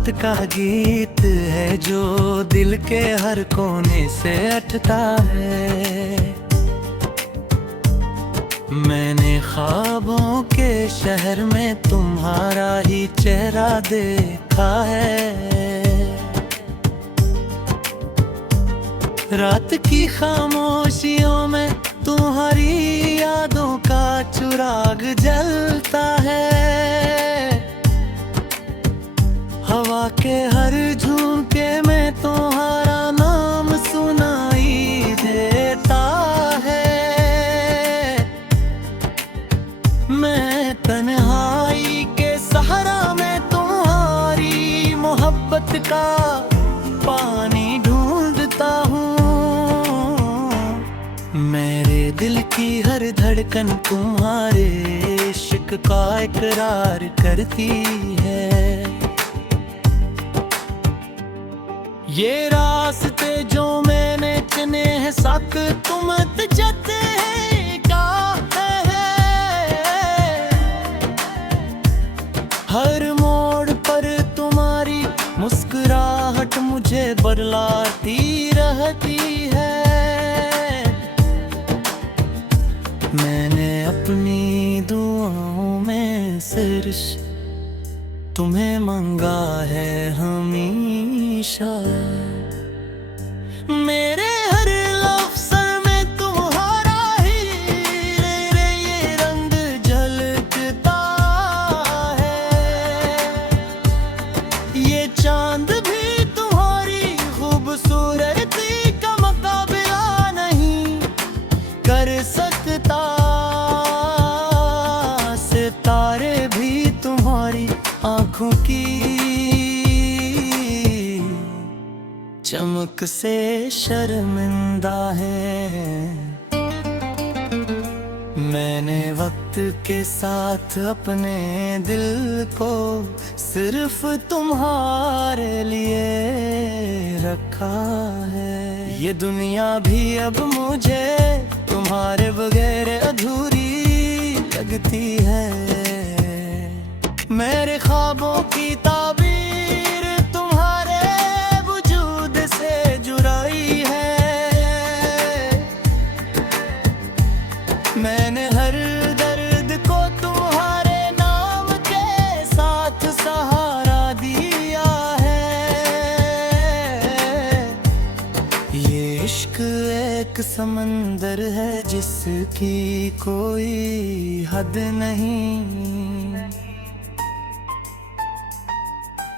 मोहब्बत का गीत है जो दिल के हर कोने से अटता है। मैंने ख्वाबों के शहर में तुम्हारा ही चेहरा देखा है। रात की खामोशियों में तुम्हारी यादों का चिराग जलता है। हवा के हर झोंके में तुम्हारा नाम सुनाई देता है। मैं तन्हाई के सहारा में तुम्हारी मोहब्बत का पानी ढूंढता हूँ। मेरे दिल की हर धड़कन तुम्हारे इश्क का इकरार करती है। ये रास्ते जो मैंने चुने हैं साथ तुम जाते हैं क्या है। हर मोड़ पर तुम्हारी मुस्कुराहट मुझे बरलाती रहती है। मैंने अपनी दुआओं में सिर्फ तुम्हें मांगा है हमेशा। मेरे हर लफ्ज़ में तुम्हारा ही ये रंग झलकता है। ये चांद भी तुम्हारी खूबसूरती का मुकाबला नहीं कर सकता। सितारे भी तुम्हारी आँखों की चमक से शर्मिंदा है। मैंने वक्त के साथ अपने दिल को सिर्फ तुम्हारे लिए रखा है। ये दुनिया भी अब मुझे तुम्हारे बगैर अधूरी लगती है। मेरे ख्वाबों की ताबीर तुम्हारे वजूद से जुड़ाई है। मैंने हर दर्द को तुम्हारे नाम के साथ सहारा दिया है। ये इश्क एक समंदर है जिसकी कोई हद नहीं।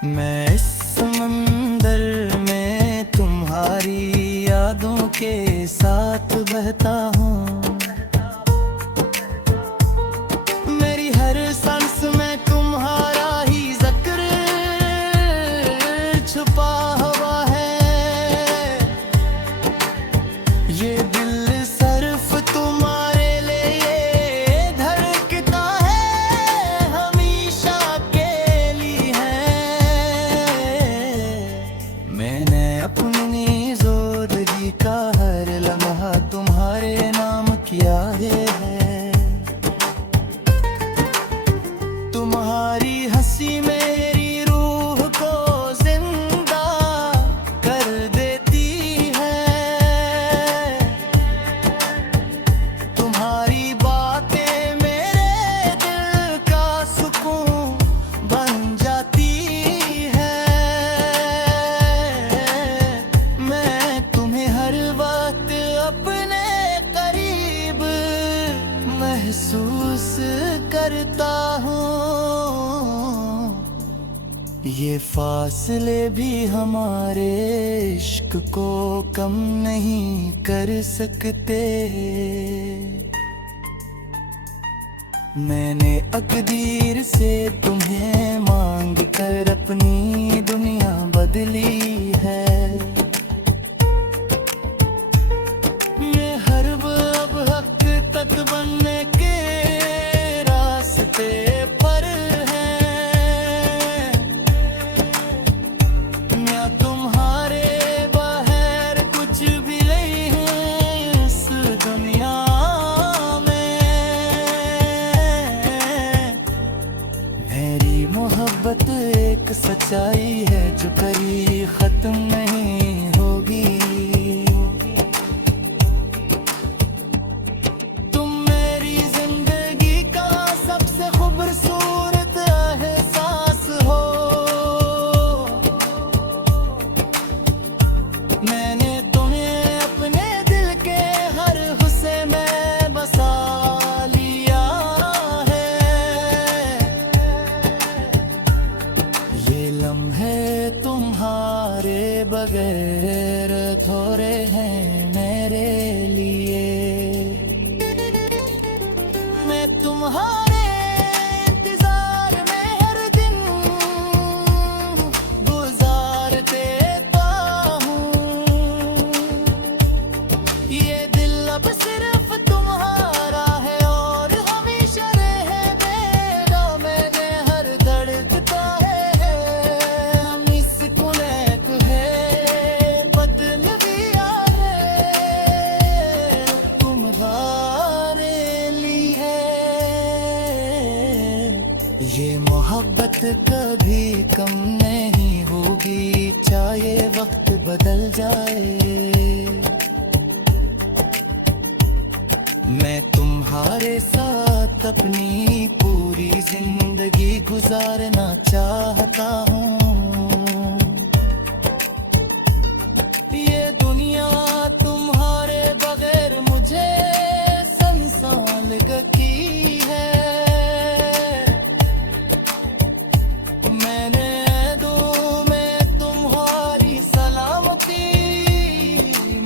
मैं इस समंदर में तुम्हारी यादों के साथ बहता हूँ। मेरी हर सांस में तुम्हारा ही जिक्र छुपा हुआ है। ये दिल सिर्फ तुम्हारे लिए धड़कता है हमेशा के लिए। मैंने अपनी ज़िंदगी का हर लम्हा तुम्हारे नाम किया है। तुम्हारी हंसी मेरी रूह को जिंदा कर देती है। तुम्हारी बातें मेरे दिल का सुकून बन जाती है। मैं तुम्हें हर वक्त अपने करीब महसूस करता हूँ। ये फासले भी हमारे इश्क को कम नहीं कर सकते। मैंने तकदीर से तुम्हें मांग कर अपनी दुनिया बदली है। ये हर अब हक तक बनने के रास्ते पर है। मैं तुम्हारे बाहर कुछ भी नहीं है इस दुनिया में। मोहब्बत एक सच्चाई है तुम्हारे इंतजार में हर दिन गुजार देता हूँ। ये दिल अब सिर्फ तुम्हारा है और हमेशा रहेगा। मैंने हर धड़कता है हम इसको एक है बदल दिया है तुम्हारे लिए। ये मोहब्बत कभी कम नहीं होगी चाहे वक्त बदल जाए। मैं तुम्हारे साथ अपनी पूरी जिंदगी गुजारना चाहता हूँ। ये दुनिया तुम्हारे बगैर मुझे संसार लगती है। मैंने दुआ में तुम्हारी सलामती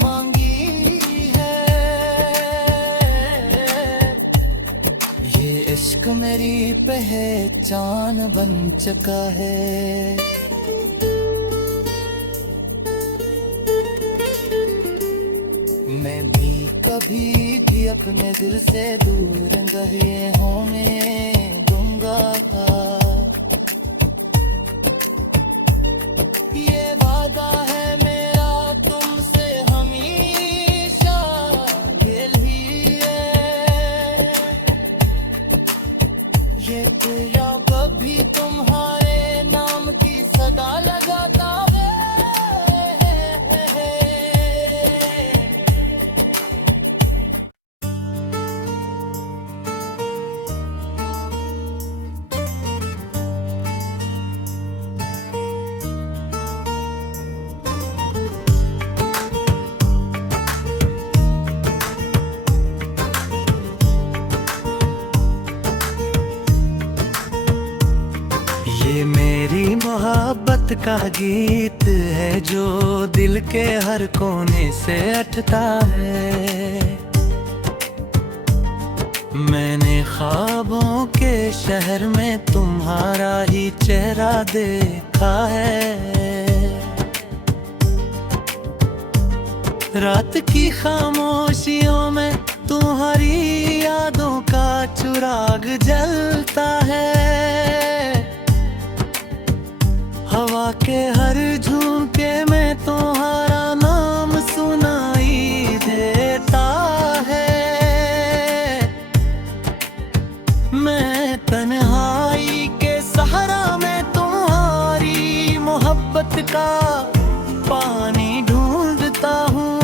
मांगी है। ये इश्क मेरी पहचान बन चुका है। मैं भी कभी भी अपने दिल से दूर नहीं होने दूंगा। ये वादा है मेरा तुमसे हमेशा दिल ही है। ये तेरा कभी तुम्हारे नाम की सदा लगाता है। ये मेरी मोहब्बत का गीत है जो दिल के हर कोने से अटता है। मैंने ख्वाबों के शहर में तुम्हारा ही चेहरा देखा है। रात की खामोशियों में तुम्हारी यादों का चिराग जलता है। हवा के हर झोंके में तुम्हारा नाम सुनाई देता है। मैं तन्हाई के सहारा में तुम्हारी मोहब्बत का पानी ढूंढता हूँ।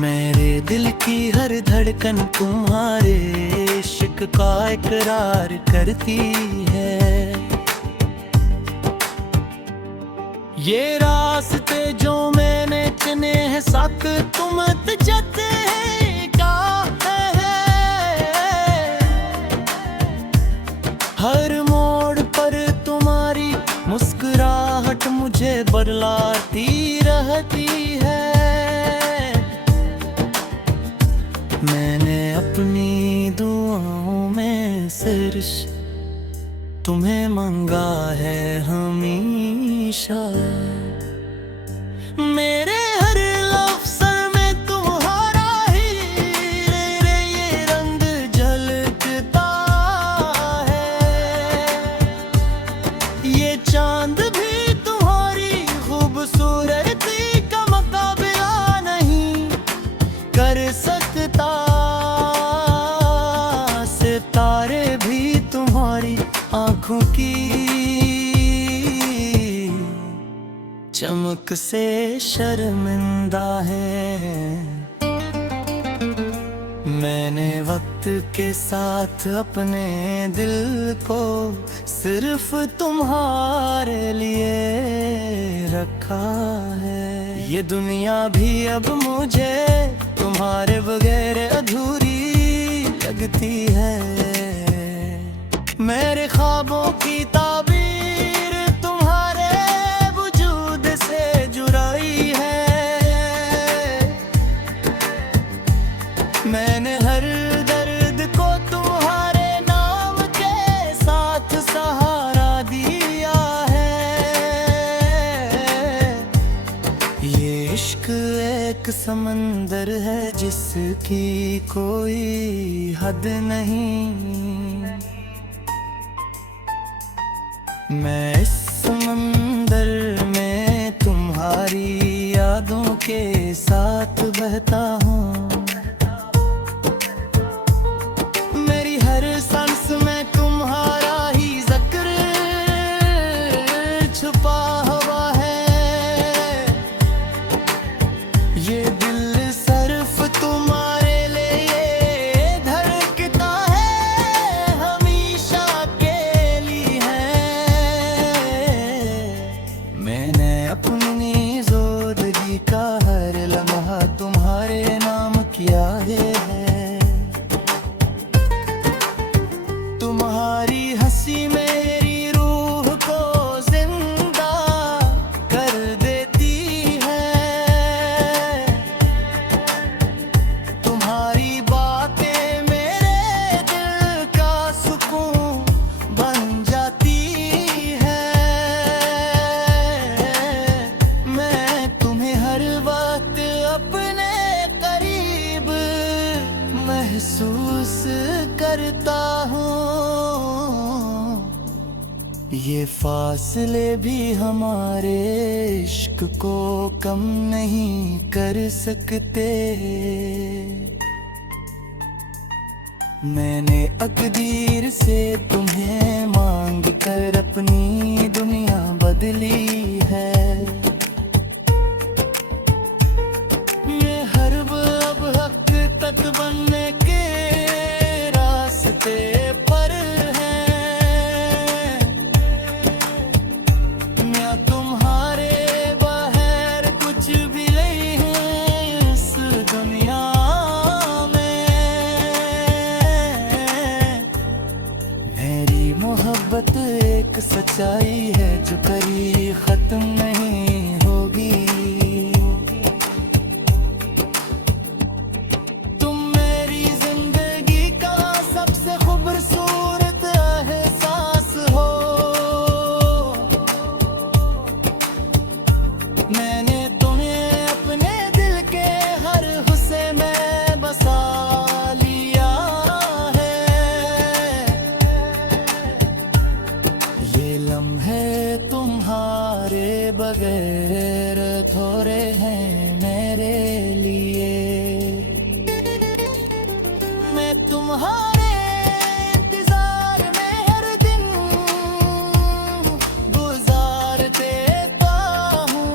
मेरे दिल की हर धड़कन तुम्हारे इश्क का इकरार करती है। ये रास्ते जो मैंने चुने हैं साथ तुम जाते हैं क्या है। हर मोड़ पर तुम्हारी मुस्कुराहट मुझे बरलाती रहती है। मैंने अपनी दुआओं में सिर्फ तुम्हें मांगा है हमेशा। मेरे हर लफ्ज़ में तुम्हारा ही ये रंग झलकता है। ये चांद भी तुम्हारी खूबसूरती का मुकाबला नहीं कर सकता। सितारे भी तुम्हारी आँखों की चमक से शर्मिंदा है। मैंने वक्त के साथ अपने दिल को सिर्फ तुम्हारे लिए रखा है। ये दुनिया भी अब मुझे तुम्हारे बगैर अधूरी लगती है। मेरे ख्वाबों की ताबीर तुम्हारे वजूद से जुड़ाई है। मैंने हर दर्द को समंदर है जिसकी कोई हद नहीं। मैं इस समंदर में तुम्हारी यादों के साथ बहता हूँ। मेरी हर सांस में तुम्हारा ही जिक्र छुपा हुआ है। ये दिल सिर्फ तुम्हारे लिए धड़कता है, हमेशा के लिए है। मैंने अपनी जिंदगी का हर लम्हा तुम्हारे नाम किया है। तुम्हारी हंसी मेरी रूह को जिंदा कर देती है। तुम्हारी बातें मेरे दिल का सुकून बन जाती है। मैं तुम्हें हर वक्त अपने करीब महसूस करता हूँ। ये फासले भी हमारे इश्क को कम नहीं कर सकते। मैंने अकदीर से तुम्हें मांग कर अपनी दुनिया बदली है। ये हर अब हकीकत बनने के रास्ते पर है। मैं तुम्हारे बगैर कुछ भी नहीं है इस दुनिया में। मेरी मोहब्बत एक सच्चाई है जो कभी खत्म नहीं होगी। तुम मेरी जिंदगी का सबसे खूबसूरत एहसास हो। मैंने तुम्हें अपने दिल के हर हिस्से में बसा लिया है। ये लम्हे तुम्हारे बगैर थोड़े हैं मेरे लिए। मैं तुम्हारे इंतजार में हर दिन गुजार देता हूँ।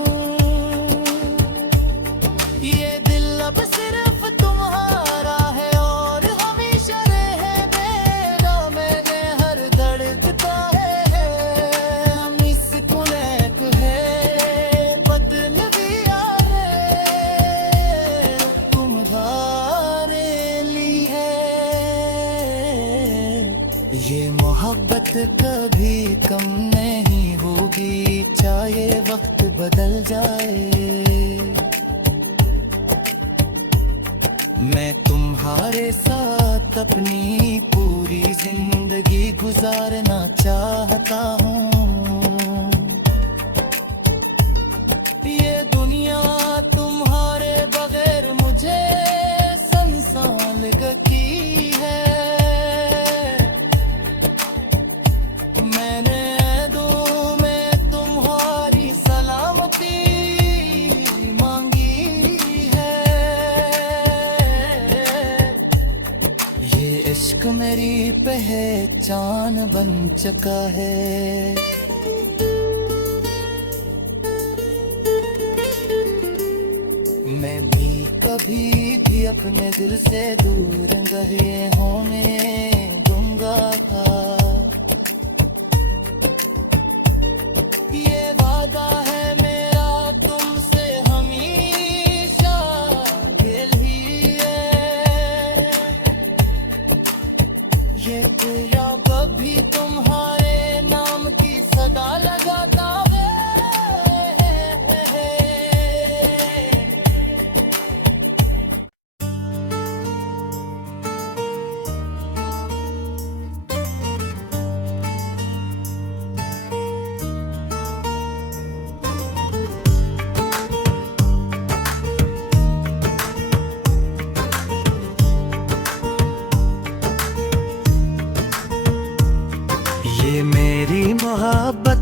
ये दिल अब सिर्फ तुम्हारा है और हमेशा रहेगा। मैंने हर धड़कता है हम इस कुलैक है बदल दिया है तुम्हारे लिए। ये मोहब्बत कभी कम नहीं होगी चाहे वक्त बदल जाए। मैं तुम्हारे साथ अपनी पूरी जिंदगी गुजारना चाहता हूँ। ये दुनिया तुम्हारे बगैर मुझे संसान लगती है। मैंने दुआ में तुम्हारी सलामती मांगी है। ये इश्क मेरी पहचान बन चुका है। मैं भी कभी भी अपने दिल से दूर नहीं होने दूंगा। ये वादा है मेरा तुमसे हमेशा दिल ही है। ये तेरा कभी तुम्हारे नाम की सदा लगाता है।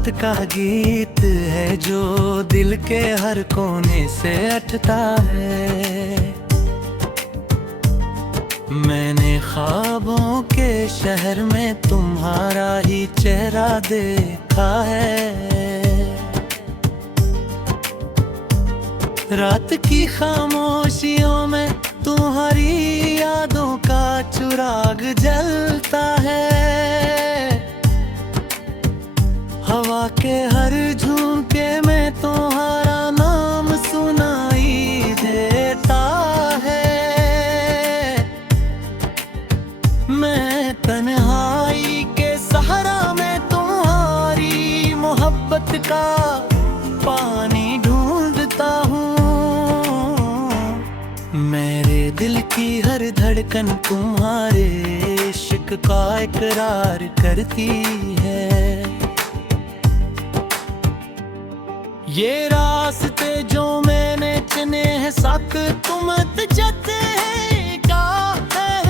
मोहब्बत का गीत है जो दिल के हर कोने से अटता है। मैंने ख्वाबों के शहर में तुम्हारा ही चेहरा देखा है। रात की खामोशियों में तुम्हारी यादों का चिराग जलता है। हवा के हर झोंके में तुम्हारा नाम सुनाई देता है। मैं तन्हाई के सहारा में तुम्हारी मोहब्बत का पानी ढूंढता हूँ। मेरे दिल की हर धड़कन तुम्हारे इश्क का इकरार करती है। ये रास्ते जो मैंने चुने हैं साथ तुम जाते हैं क्या है।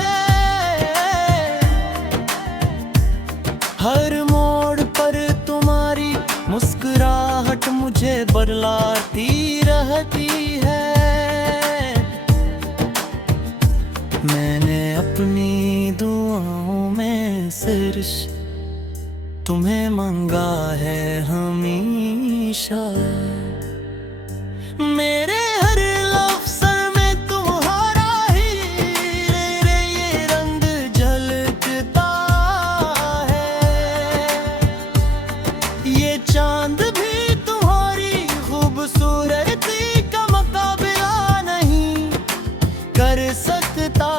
हर मोड़ पर तुम्हारी मुस्कुराहट मुझे बरलाती रहती है। मैंने अपनी दुआओं में सिर्फ तुम्हें मांगा है हमेशा। मेरे हर लफ्ज़ में तुम्हारा ही ये रंग झलकता है। ये चांद भी तुम्हारी खूबसूरती का मुकाबला नहीं कर सकता।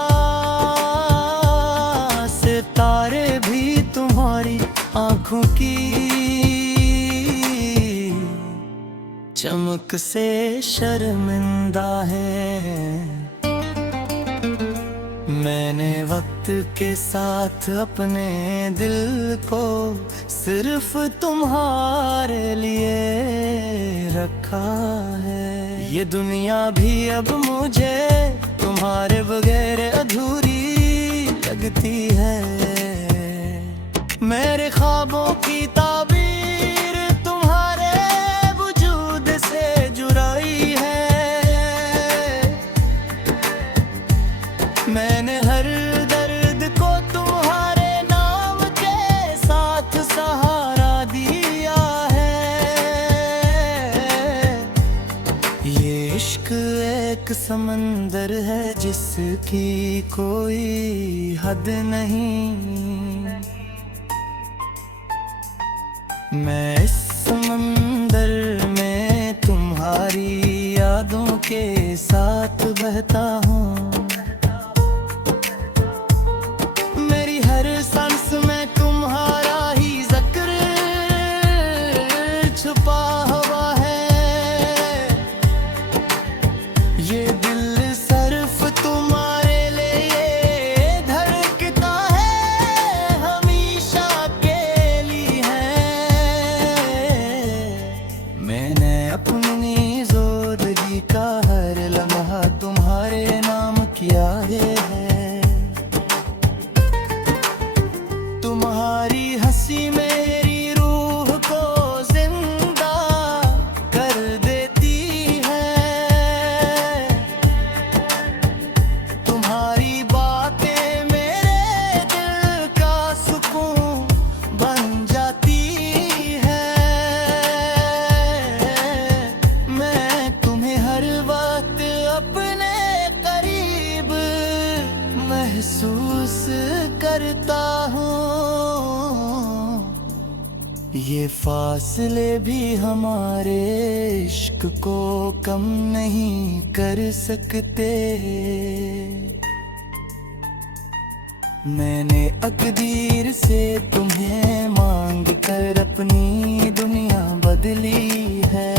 सितारे भी तुम्हारी आँखों की चमक से शर्मिंदा है। मैंने वक्त के साथ अपने दिल को सिर्फ तुम्हारे लिए रखा है। ये दुनिया भी अब मुझे तुम्हारे बगैर अधूरी लगती है। मेरे ख्वाबों की ताबीर तुम्हारे वजूद से जुड़ाई है। मैंने हर दर्द को तुम्हारे नाम के साथ सहारा दिया है। ये इश्क एक समंदर है जिसकी कोई हद नहीं। मैं इस समंदर में तुम्हारी यादों के साथ बहता हूँ। मेरी हर सांस में तुम्हारा ही जिक्र छुपा हुआ है। ये दिल सिर्फ तुम्हारे लिए धड़कता है हमेशा के लिए। मैंने अपनी ज़िंदगी का हर लम्हा तुम्हारे नाम किया है। तुम्हारी हंसी मेरी रूह को जिंदा कर देती है। तुम्हारी बातें मेरे दिल का सुकून बन जाती है। मैं तुम्हें हर वक्त अपने करीब महसूस करता हूँ। ये फासले भी हमारे इश्क को कम नहीं कर सकते। मैंने तकदीर से तुम्हें मांग कर अपनी दुनिया बदली है।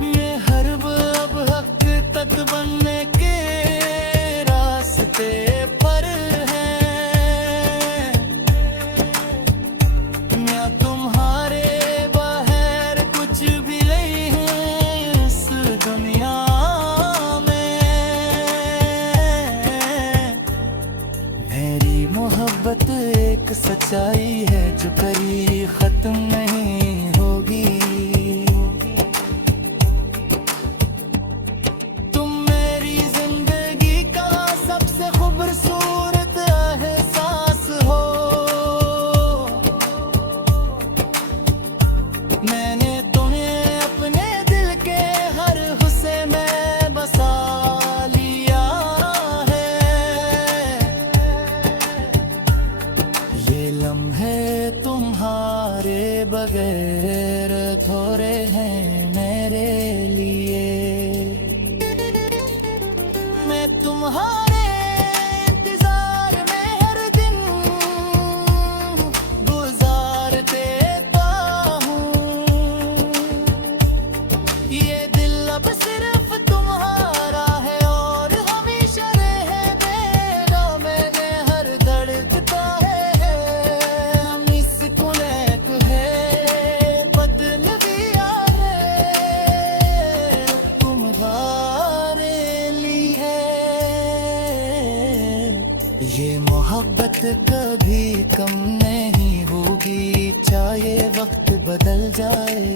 मैं हर अब हक तक बनने के रास्ते पर है। मैं तुम्हारे बगैर कुछ भी नहीं है इस दुनिया में। मेरी मोहब्बत एक सच्चाई है तुम्हारे इंतजार में हर दिन गुजार देता हूँ। ये दिल अब सिर्फ तुम्हारा है और हमेशा रहेगा मेरे हर धड़कता है। हम इसको एक है बदल दिया है तुम्हारे लिए। ये मोहब्बत कभी कम नहीं होगी चाहे वक्त बदल जाए।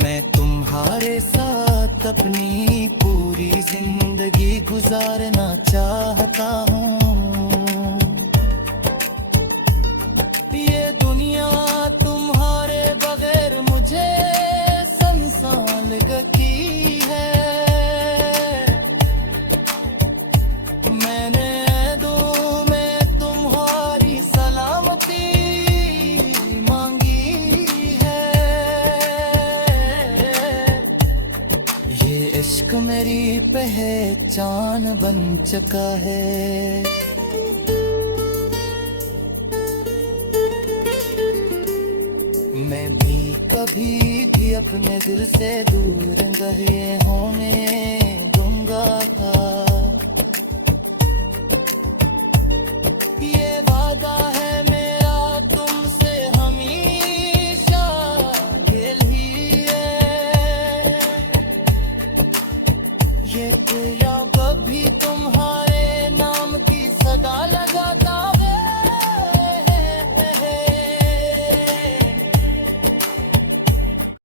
मैं तुम्हारे साथ अपनी पूरी जिंदगी गुजारना चाहता हूँ। ये दुनिया तुम्हारे बगैर मुझे संसान लगती है। मैंने दो में तुम्हारी सलामती मांगी है। ये इश्क मेरी पहचान बन चुका है। मैं भी कभी भी अपने दिल से दूर नहीं होने दूंगा। ये वादा है